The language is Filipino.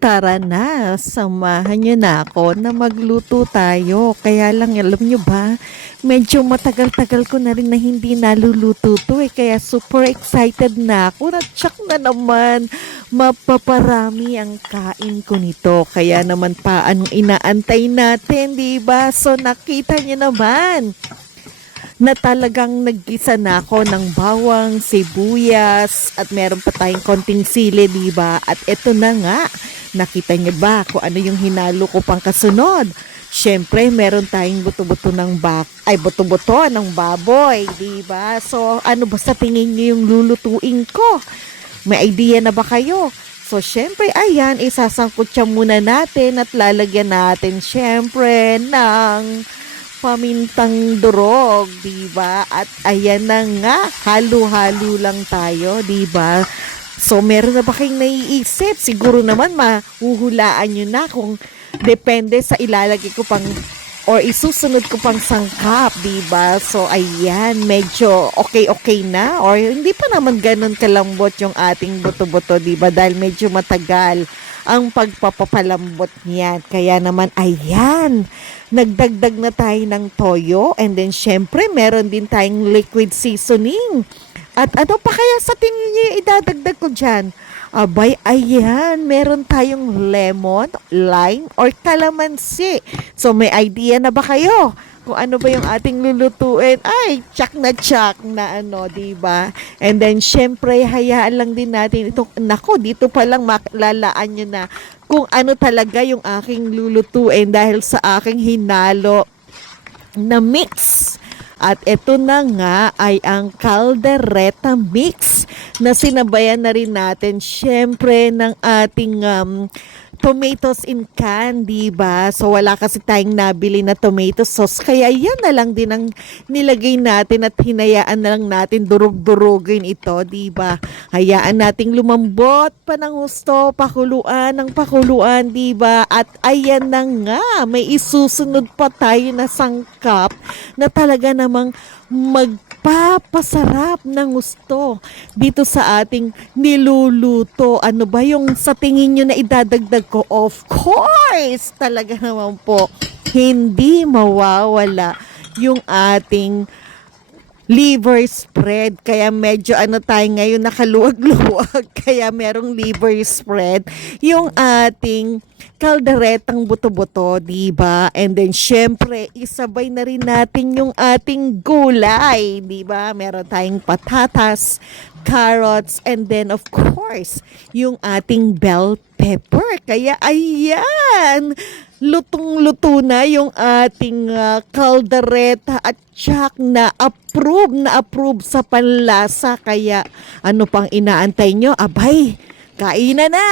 Tara na, samahan niyo na ako na magluto tayo. Kaya lang, alam niyo ba, medyo matagal-tagal ko na rin na hindi naluluto to eh. Kaya super excited na ako. Na-check na naman, mapaparami ang kain ko nito. Kaya naman pa, anong inaantay natin, di ba? So nakita niyo naman na talagang naggisa na ako ng bawang, sibuyas, at meron pa tayong konting sili, di ba? At ito na nga, nakita niyo ba kung ano yung hinalo ko pang kasunod? Siyempre, meron tayong buto-buto ng bak ay buto-buto ng baboy, di ba? So, ano ba sa tingin niyo yung lulutuin ko? May idea na ba kayo? So, syempre, ayan, isasangkot siya muna natin at lalagyan natin, syempre, ng pamintang durog, di ba? At ayan na nga, halo-halo lang tayo, di ba? So, meron na ba kayong naiisip? Siguro naman mahuhulaan nyo na kung depende sa ilalagay ko pang or isusunod ko pang sangkap, di ba? So, ayan, medyo okay-okay na or hindi pa naman ganun kalambot yung ating buto-buto, di ba? Dahil medyo matagal ang pagpapapalambot niyan. Kaya naman, ayan, nagdagdag na tayo ng toyo and then syempre meron din tayong liquid seasoning. At ano pa kaya sa tingin niyo idadagdag ko dyan? Abay, ayan, meron tayong lemon, lime, or calamansi. So may idea na ba kayo? Kung ano ba yung ating lulutuin? Ay, tsak na tsak na ano, di ba? And then, syempre, hayaan lang din natin ito. Nako, dito pa lang maklalaan nyo na kung ano talaga yung aking lulutuin dahil sa aking hinalo na mix. At ito na nga ay ang caldereta mix na sinabayan na rin natin syempre ng ating um, tomatoes in can, di ba? So wala kasi tayong nabili na tomato sauce. Kaya yan na lang din ang nilagay natin at hinayaan na lang natin durog-durogin ito, di ba? Hayaan nating lumambot pa ng gusto, pakuluan ng pakuluan, di ba? At ayan na nga, may isusunod pa tayo na sangkap na talaga namang magpapasarap ng gusto dito sa ating niluluto. Ano ba yung sa tingin nyo na idadagdag ko? Of course! Talaga naman po, hindi mawawala yung ating liver spread. Kaya medyo ano tayo ngayon nakaluwag-luwag. Kaya merong liver spread. Yung ating kalderetang buto-buto, di ba? And then syempre, isabay na rin natin yung ating gulay, di ba? Meron tayong patatas, carrots, and then of course, yung ating bell pepper. Kaya ayan, lutong-luto na yung ating uh, kaldereta at tsak na approve na approve sa panlasa. Kaya ano pang inaantay nyo? Abay, kainan na!